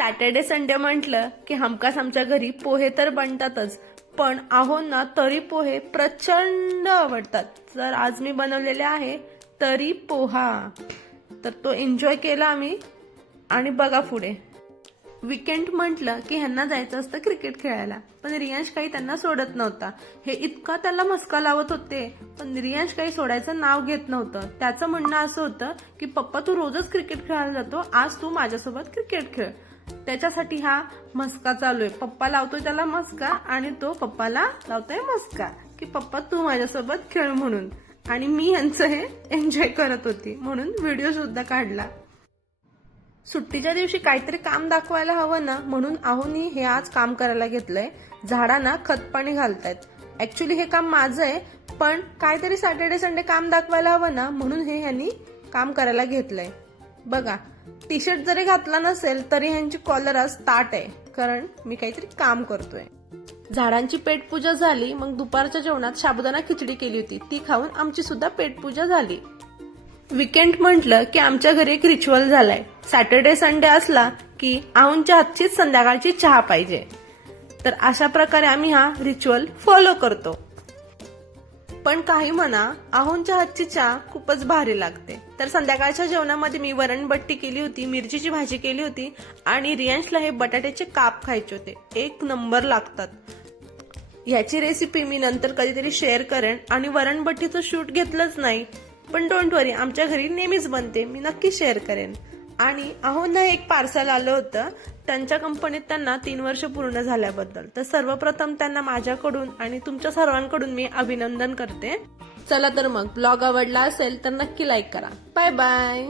Saturday Sunday म्हटलं की हमखास आमच्या घरी पोहे तर बनतातच, पण आहोंना तरी पोहे प्रचंड आवडतात. तर आज मी बनवलेले आहे तरी पोहा. तर तो एन्जॉय केला आम्ही. आणि बघा पुढे वीकेंड म्हटलं की ह्यांना जायचं असतं क्रिकेट खेळायला, पण रियांश काही त्यांना सोडत नव्हता. हे इतका त्याला मस्का लावत होते, पण रियांश काही सोडायचं नाव घेत नव्हतं. त्याचं म्हणणं असं होतं की पप्पा तू रोजच क्रिकेट खेळायला जातो, आज तू माझ्यासोबत क्रिकेट खेळ. त्याच्यासाठी हा मस्का चालू आहे. पप्पा लावतोय त्याला मस्का आणि तो पप्पाला लावतोय मस्का की पप्पा तू माझ्यासोबत खेळ म्हणून. आणि मी यांचं हे एन्जॉय करत होती म्हणून व्हिडिओ सुद्धा काढला. सुट्टीच्या दिवशी काहीतरी काम दाखवायला हवं ना, म्हणून आहोनी हे आज काम करायला घेतलंय. झाडांना खत पाणी घालतायत. ऍक्च्युली हे काम माझं आहे, पण काहीतरी सॅटर्डे संडे काम दाखवायला हवं ना, म्हणून हे ह्यांनी काम करायला घेतलंय. बघा टी शर्ट जरी घातला नसेल तरी ह्यांची कॉलर आज ताट आहे, कारण मी काहीतरी काम करतोय. झाडांची पेटपूजा झाली. मग दुपारच्या जेवणात साबुदाणा खिचडी केली होती, ती खाऊन आमची सुद्धा पेटपूजा झाली. वीकेंड म्हटलं की आमच्या घरी एक रिच्युअल झालाय. सॅटर्डे संडे असला की आहोंच्या हातचीच संध्याकाळची चहा पाहिजे. तर अशा प्रकारे आम्ही हा रिच्युअल फॉलो करतो. पण काही म्हणा, आहोंच्या हातची चहा खूपच भारी लागते. तर संध्याकाळच्या जेवणामध्ये मी वरणबट्टी केली होती, मिरचीची भाजी केली होती आणि रियांशला हे बटाट्याचे काप खायचे होते. एक नंबर लागतात. ह्याची रेसिपी मी नंतर कधीतरी शेअर करेन. आणि वरणबट्टीचं शूट घेतलंच नाही, पण डोंट वरी, आमच्या घरी नेहमीच बनते, मी नक्की शेअर करेन. आणि आहोंना एक पार्सल आलं होतं त्यांच्या कंपनीत त्यांना 3 वर्ष पूर्ण झाल्याबद्दल. तर सर्वप्रथम त्यांना माझ्याकडून आणि तुमच्या सर्वांकडून मी अभिनंदन करते. चला तर मग ब्लॉग आवडला असेल तर नक्की लाईक करा. Bye bye.